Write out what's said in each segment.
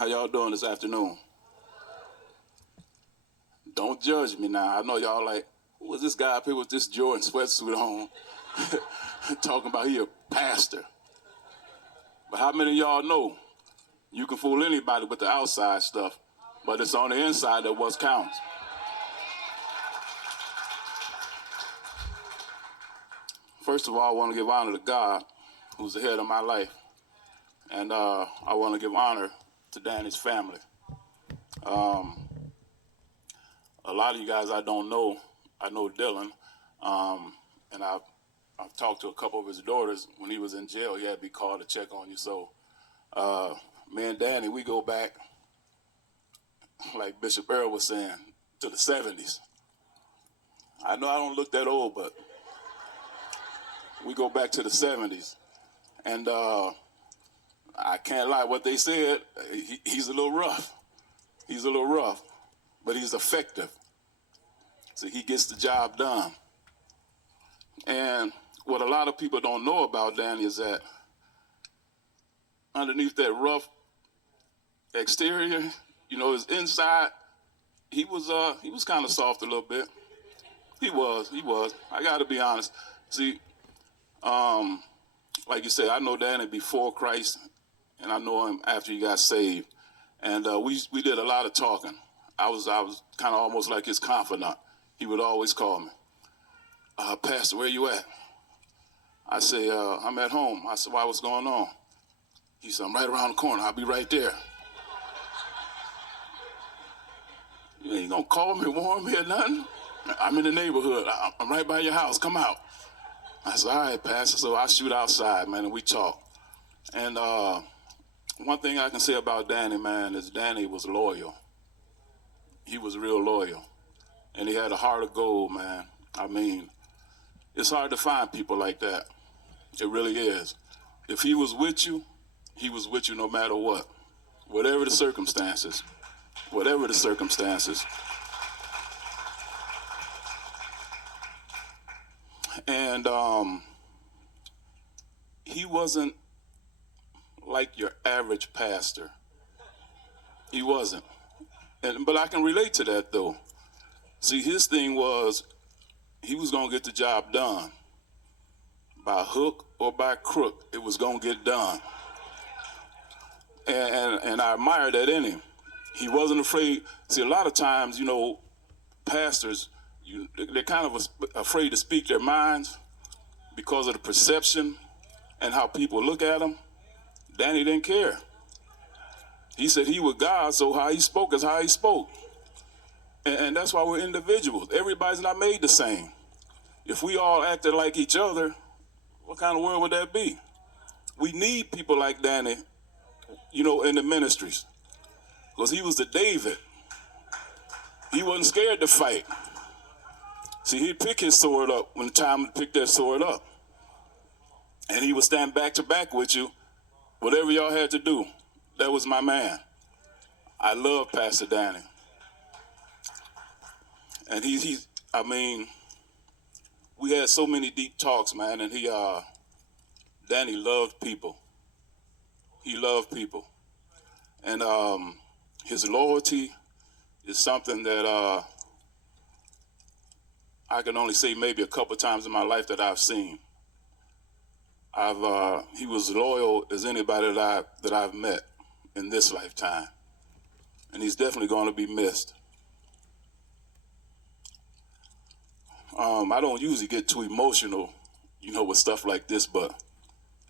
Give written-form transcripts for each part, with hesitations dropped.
How y'all doing this afternoon? Don't judge me now. I know y'all like, who is this guy up here with this Jordan sweatsuit on? Talking about he a pastor. But how many of y'all know you can fool anybody with the outside stuff, but it's on the inside that what counts. First of all, I want to give honor to God, who's the head of my life. And I want to give honor to Danny's family. A lot of you guys I don't know. I know Dylan, and I've talked to a couple of his daughters. When he was in jail, he had to be called to check on you. So me and Danny, we go back, like Bishop Earl was saying, to the 70s. I know I don't look that old, but we go back to the 70s. And I can't lie, what they said, he's a little rough. He's a little rough, but he's effective. So he gets the job done. And what a lot of people don't know about Danny is that underneath that rough exterior, you know, his inside, he was kind of soft a little bit. He was. I got to be honest. See, like you said, I know Danny before Christ, and I know him after he got saved. And we did a lot of talking. I was kind of almost like his confidant. He would always call me, Pastor, where you at? I say, I'm at home. I said, why, what's going on? He said, I'm right around the corner. I'll be right there. You ain't gonna call me, warn me or nothing? I'm in the neighborhood. I'm right by your house. Come out. I said, all right, Pastor. So I shoot outside, man, and we talk. And one thing I can say about Danny, man, is Danny was loyal. He was real loyal. And he had a heart of gold, man. I mean, it's hard to find people like that. It really is. If he was with you no matter what. Whatever the circumstances. Whatever the circumstances. And he wasn't like your average pastor. He wasn't. But I can relate to that, though. See, his thing was he was going to get the job done. By hook or by crook, it was going to get done. And I admire that in him. He wasn't afraid. See, a lot of times, you know, pastors, they're kind of afraid to speak their minds because of the perception and how people look at them. Danny didn't care. He said he was God, so how he spoke is how he spoke. And that's why we're individuals. Everybody's not made the same. If we all acted like each other, what kind of world would that be? We need people like Danny, you know, in the ministries. Because he was the David. He wasn't scared to fight. See, he'd pick his sword up when the time to pick that sword up. And he would stand back to back with you. Whatever y'all had to do, that was my man. I love Pastor Danny. And I mean, we had so many deep talks, man, and Danny loved people. He loved people. And his loyalty is something that I can only say maybe a couple times in my life that I've seen. He was loyal as anybody that I've met in this lifetime. And he's definitely going to be missed. I don't usually get too emotional, you know, with stuff like this, but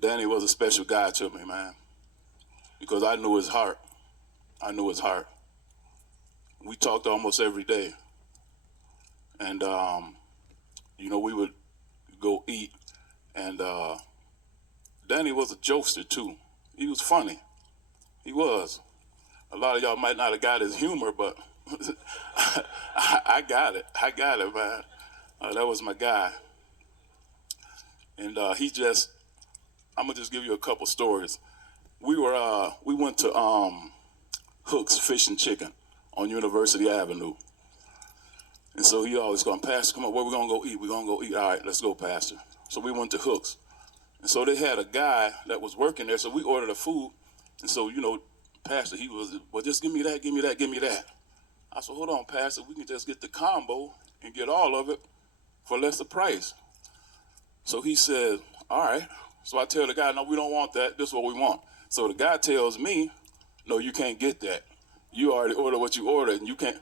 Danny was a special guy to me, man, because I knew his heart. I knew his heart. We talked almost every day. And, you know, we would go eat. And Danny was a jokester, too. He was funny. He was. A lot of y'all might not have got his humor, but I got it. I got it, man. That was my guy. And I'm gonna just give you a couple stories. We went to Hook's Fish and Chicken on University Avenue. And so he always going, Pastor, come on, where we gonna go eat? We're gonna go eat. All right, let's go, Pastor. So we went to Hook's. And so they had a guy that was working there, so we ordered the food. And so, you know, Pastor, he was, well, just give me that, give me that, give me that. I said, hold on, Pastor, we can just get the combo and get all of it for lesser price. So he said, all right. So I tell the guy, no, we don't want that. This is what we want. So the guy tells me, no, you can't get that. You already ordered what you ordered, and you can't.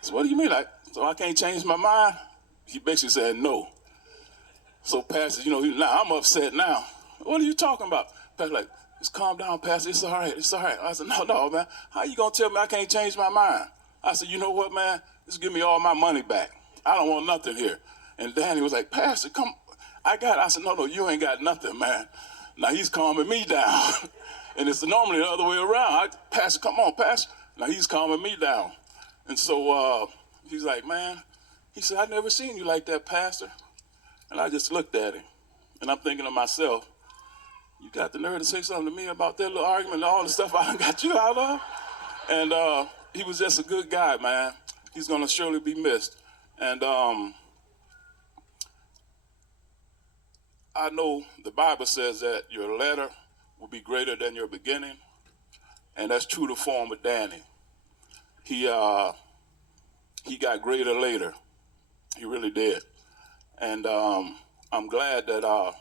So what do you mean? So I can't change my mind? He basically said no. So Pastor, now I'm upset now. What are you talking about? Pastor, like, just calm down, Pastor. It's all right. It's all right. I said, no, man. How you going to tell me I can't change my mind? I said, you know what, man? Just give me all my money back. I don't want nothing here. And Danny was like, Pastor, come. I said, no, you ain't got nothing, man. Now he's calming me down. And it's normally the other way around. Pastor, come on, Pastor. Now he's calming me down. And so he's like, man, he said, I never seen you like that, Pastor. And I just looked at him. And I'm thinking to myself, you got the nerve to say something to me about that little argument and all the stuff I got you out of? And he was just a good guy, man. He's going to surely be missed. And I know the Bible says that your letter will be greater than your beginning. And that's true to form with Danny. He got greater later. He really did. And I'm glad that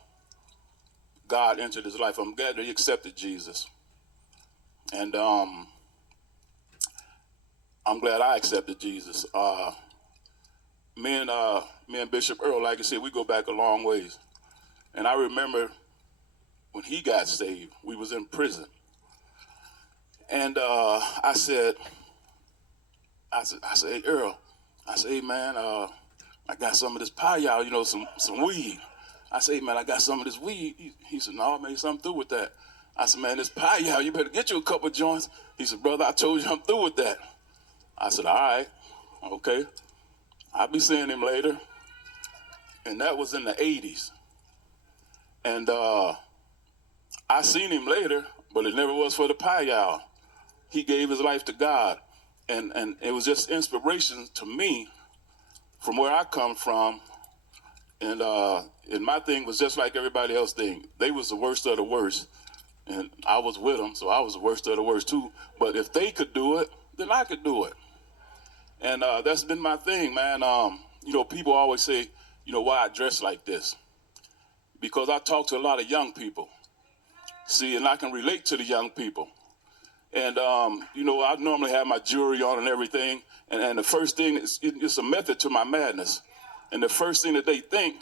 God entered his life. I'm glad that he accepted Jesus. And I'm glad I accepted Jesus. Me and Bishop Earl, like I said, we go back a long ways. And I remember when he got saved, we was in prison. And I said, hey, Earl, I said, hey, man, I got some of this payal, some weed. I said, hey, man, I got some of this weed. He said, no, man, I'm through with that. I said, man, this payal, you better get you a couple joints. He said, brother, I told you I'm through with that. I said, all right, okay. I'll be seeing him later. And that was in the 80s. And I seen him later, but it never was for the payal. He gave his life to God. And it was just inspiration to me from where I come from. And my thing was just like everybody else's thing. They was the worst of the worst. And I was with them, so I was the worst of the worst too. But if they could do it, then I could do it. And that's been my thing, man. People always say, why I dress like this. Because I talk to a lot of young people. See, and I can relate to the young people. And, I normally have my jewelry on and everything. And the first thing is, it's a method to my madness. And the first thing that they think,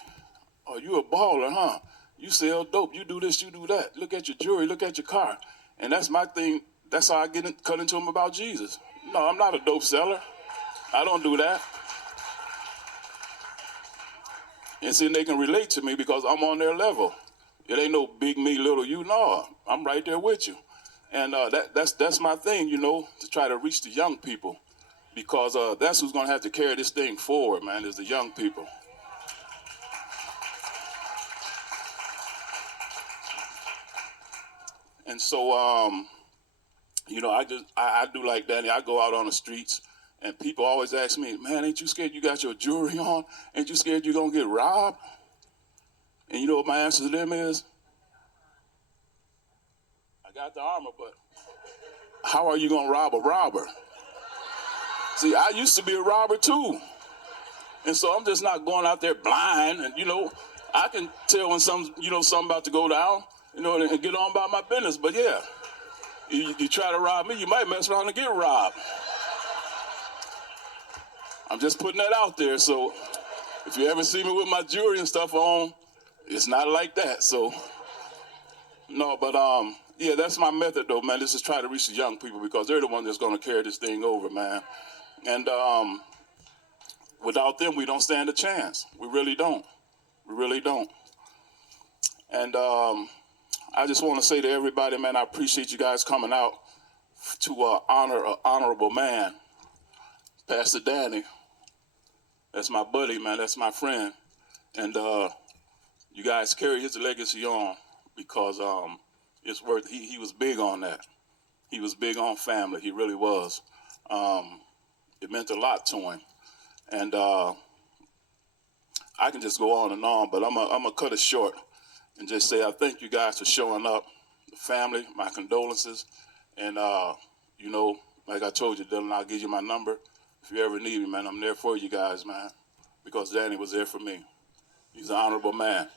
oh, you a baller, huh? You sell dope, you do this, you do that. Look at your jewelry, look at your car. And that's my thing. That's how I cut into them about Jesus. No, I'm not a dope seller. I don't do that. And see, they can relate to me because I'm on their level. It ain't no big me, little you. No, I'm right there with you. And that's my thing, to try to reach the young people. Because that's who's going to have to carry this thing forward, man, is the young people. And so, I do like Danny. I go out on the streets, and people always ask me, man, ain't you scared you got your jewelry on? Ain't you scared you're going to get robbed? And you know what my answer to them is? I got the armor, but how are you going to rob a robber? See, I used to be a robber too. And so I'm just not going out there blind. And, I can tell when something about to go down, and get on about my business. But yeah, you try to rob me, you might mess around and get robbed. I'm just putting that out there. So if you ever see me with my jewelry and stuff on, it's not like that. So, no, but yeah, that's my method though, man. This is try to reach the young people because they're the ones that's going to carry this thing over, man. And without them, we don't stand a chance. We really don't. We really don't. And I just want to say to everybody, man, I appreciate you guys coming out to honor an honorable man, Pastor Danny. That's my buddy, man. That's my friend. And you guys carry his legacy on because it's worth. He was big on that. He was big on family. He really was. It meant a lot to him. And I can just go on, but I'm gonna cut it short and just say I thank you guys for showing up. The family, my condolences, and you know, like I told you, Dylan, I'll give you my number. If you ever need me, man, I'm there for you guys, man, because Danny was there for me. He's an honorable man.